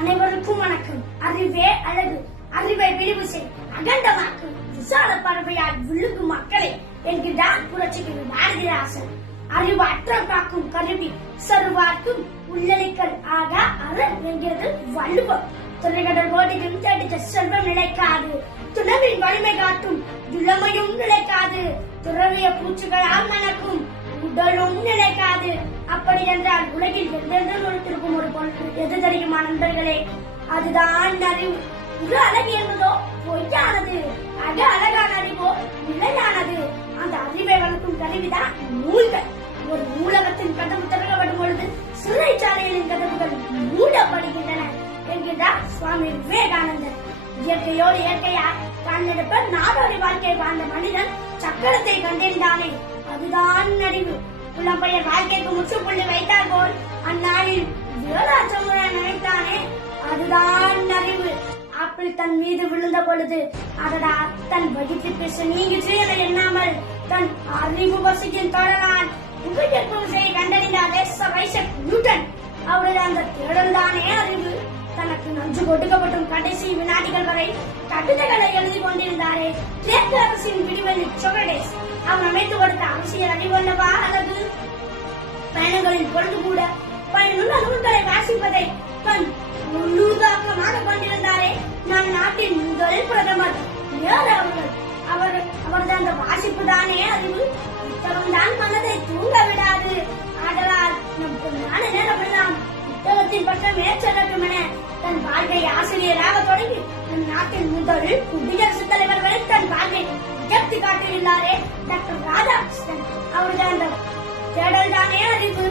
அனைவருக்கும் வணக்கம். அறிவே அழகு, அறிவை விரிவு செய், அகண்டமாக்கு, விசால பறவையால் விழுகு மக்களை என்கிறார் புரட்சிக்கு பாரதிதாசன். அறிவு அற்றம் காக்கும் கருவி சருவார்க்கும் உள்ளளிக்கல் ஆக அற என்கிறது வள்ளுவர். துறைகடல் ஓடியும் தேடித்த செல்வம் நிலைக்காது, துணவின் வலிமை காட்டும் இளமையும் நிலைக்காது, துறவிய பூச்சிகளால் நடக்கும் உடலும் நிலைக்காது. அப்படி என்றால் உலகில் எந்தெந்த நொழித்திருக்கும் ஒரு பொருள் எது தெரியுமா நண்பர்களே? அதுதான் அறிவு. இது அழகு என்பதோ பொய்யானது, அது அழகான அறிவோ நிலையானது. அந்த அறிவை வளர்க்கும் கருவிதான் நூல்கள். ஒரு நூலகத்தின் கதவு திறக்கப்படும் பொழுது சிறைச்சாலைகளின் கதவுகள் மூடப்படுகின்றன என்கிறார் சுவாமி விவேகானந்தர். இயற்கையோடு இயற்கையாய் தன்னெடுப்ப நாடோடி வாழ்க்கை வாழ்ந்த மனிதன் சக்கரத்தை கண்டறிந்தானே, அதுதான் அறிவு. புலம்பெயர் வாழ்க்கைக்கு முற்றுப்புள்ளி வைத்தார் போல் அந்நாளில் வேளாச்சமுறை நினைத்தானே, அதுதான் அறிவு. ஆப்பிள் தன் மீது விழுந்த பொழுது அதடா தன் வகித்து பேச நீங்கிற்று என எண்ணாமல் தன் அறிவு வசதியின் தொடரால் புகையை கண்டறிந்தார் ஐசக் நியூட்டன். அவரது அந்த தேடல் தானே அறிவு. தனக்கு நஞ்சு கொடுக்கப்படும் கடைசி வினாடிகள் வரை கட்டுரைகளை எழுதி கொண்டிருந்தாரே கிரேக்க அரசின் விடிவெளி சொக்ரடீஸ். அவன் அமைத்து கொடுத்த அரசியல் அறிவல்லவா அழகு. பயணங்களின் பொழுது கூட பயனுள்ள நூல்களை வாசிப்பதை தன் முழுதாக்கமாக கொண்டிருந்தாரே நம் நாட்டின் முதல் பிரதமர் நேரு அவர்கள். அவரது அந்த வாசிப்பு தானே அறிவு. புத்தகம் தான் மனதை தூங்க விடாது. ஆதலால் நம் பொன்னான நேரமெல்லாம் புத்தகத்தின் பக்கமே செல்லட்டும் என தன் வாழ்க்கை ஆசிரியராக தொடங்கி நம் நாட்டின் முதல் குடியரசுத் தலைவர் வரை தன் வாழ்க்கை உயர்த்தி காட்டியுள்ளாரே டாக்டர் ராதாகிருஷ்ணன். அவரது அந்த தேடல் தானே அறிவு.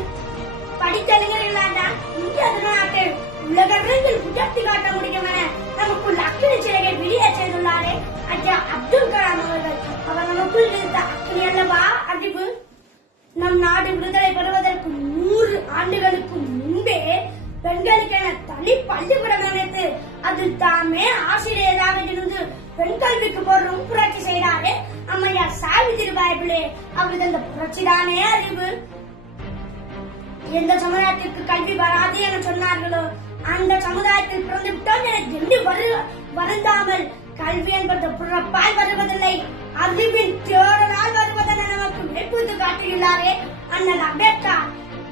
படித்தறிஞர்களால் தான் இந்திய திருநாட்டில் உலக அரங்கில் உயர்த்தி காட்ட முடியும் என நமக்குள் அக்கினி சிலையை வெளியே செய்துள்ளாரே ஐயா அப்துல் கலாம் அவர்கள். அவர் நமக்குள் இருந்த அக்கினி அல்லவா அறிவு. நம் நாடு விடுதலை பெறுவதற்கு 100 ஆண்டுகளுக்கு முன்பே பெண்களுக்கென தனி பள்ளிக்கூடம் அமைத்து அதில் தாமே ஆசிரியராக இருந்து பெண் கல்விக்கு போடும் புரட்சி செய்தாரே அம்மையார் சாவித்திரிபாய் புலே. அவரது அந்த புரட்சிதானே அறிவு. எந்த சமுதாயத்திற்கு கல்வி வராது என சொன்னார்களோ அந்த சமுதாயத்தில் பிறந்து விட்டோம் என எண்ணி வருந்தாமல் கல்வி என்பது பிறப்பால் வருவதில்லை, அறிவின் தேடலால் வருவதென நமக்கு மெய்ப்பித்து காட்டியுள்ளாரே அண்ணல் அம்பேத்கர்.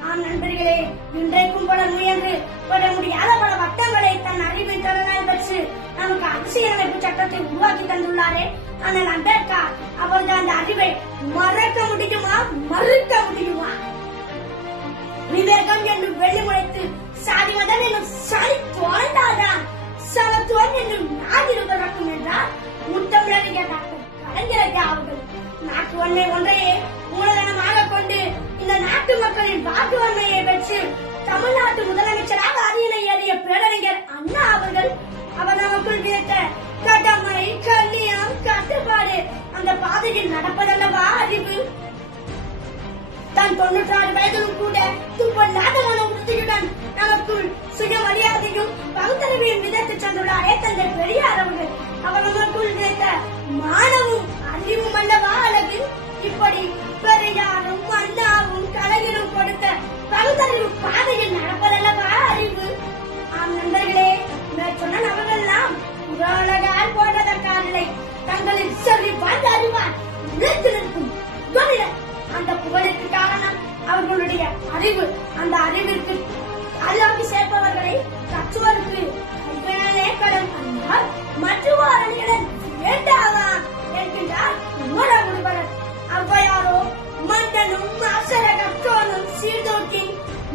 ஆம் நண்பர்களே, இன்றைக்கும் பல முயன்று பெற முடியாத பல வட்டங்களை தன் அறிவின் திறனால் பெற்று நமக்கு அரசியலமைப்பு சட்டத்தை உருவாக்கி தந்துள்ளாரே அண்ணல் அம்பேத்கர். அவரது அந்த அறிவை மறக்க முடியுமா, மறுக்க முடியுமா? விவேகம் என்று வெள்ளி முளைத்து சாதி மதம் என்னும் சளி தோழ்ந்தால்தான் சமத்துவம் என்றும் நாதிரு பிறக்கும் என்றார் முத்தமிழறிஞர் டாக்டர் கலைஞர் அவர்கள். நாட்டு ஒன்றையே மூலதனமாக கொண்டு இந்த நாட்டு மக்களின் வாக்கு வன்மையை பெற்று தமிழ்நாட்டு முதலமைச்சராக அரியணை ஏறிய பேரறிஞர் அண்ணா அவர்கள். அவர் நமக்குள் வியத்த கடமை, கண்ணியம், கட்டுப்பாடு அந்த பாதையில் நடப்பதல்லவா அறிவு. தன் 96 வயதிலும் கூட துப்பல்லாத மன உறுதியுடன் நமக்குள் சுயமரியாதையும் பகுத்தறிவையும் விதத்து சென்றுள்ளாரே தந்தை பெரியார் அவர்கள். அவர் நமக்குள் விதைத்த மானமும் அறிவும் அல்லவா அழகு. இப்படி பெரியாரும் அண்ணாவும் கலைஞரும் கொடுத்த பகுத்தறிவு பாதையில் நடப்பதல்லவா அறிவு. ஆம் நண்பர்களே, சொன்ன நபர்களெல்லாம் உலகால் போடுவதற்காரில்லை, தங்களில் சொல்லி வாழ்ந்த அறிவார் உழைத்து நிற்கும் புகழிடம். அந்த புகழுக்கு காரணம் அவர்களுடைய அறிவு. அந்த அறிவிற்கு அல்லாக்கி சேர்ப்பவர்களை கற்றுவருக்கு கைப்பனே கடன் அல்லால் மற்றவர் அணியுடன் வேண்டாவாம் என்கின்றார் உமரகுருபரர். ஔவையாரோ மன்னனும் அசர கற்றோனும் சீர்தூக்கி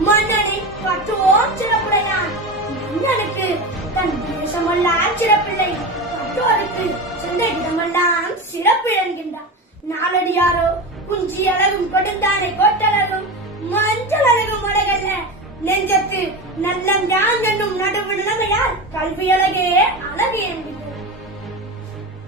மன்னனை கற்றுவோம் சிறப்புடையான். மன்னனுக்கு தன் தேசமெல்லாம் சிறப்பில்லை, கற்றோருக்கு சொந்த இடமெல்லாம் சிறப்பு என்கின்றார். நாளடியாரோ குஞ்சி அழகும் கொடுந்தானை கோட்டழகும் மஞ்சள் அழகும் அழகல்ல, நெஞ்சத்து நல்லம் யான் என்னும் நடுவு நிலைமையால் கல்வி அழகே அழகு என்கிறது.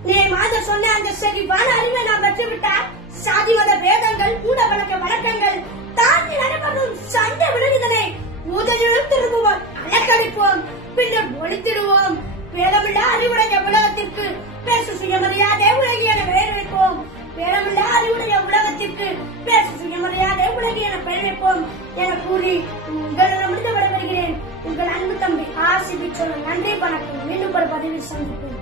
நீ மாத சொன்ன அந்த செறிவான அறிவை நாம் பெற்றுவிட்டால் சாதி மத வேதங்கள் கூட வழக்க வழக்கங்கள் தாண்டி நடைபெறும் சண்டை விடுதலை முதலிலும் திரும்புவோம், அலக்கடிப்போம், பின்னர் ஒழித்திடுவோம். வேதமில்லா அறிவுடைய உலகத்திற்கு பேசு சுயமரியாதை உலகிய பெயர் வைப்போம். வேதமில்லா அறிவுடைய உலகத்திற்கு பேசு சுயமரியாதை உலகிய பெயர் வைப்போம் என கூறி உங்களிடமிருந்து விடைபெறுகிறேன். உங்கள் அன்பு தம்பி ஆசிபி. சொல்ல நன்றி வணக்கம். மீண்டும் ஒரு பதிவில் சந்திப்போம்.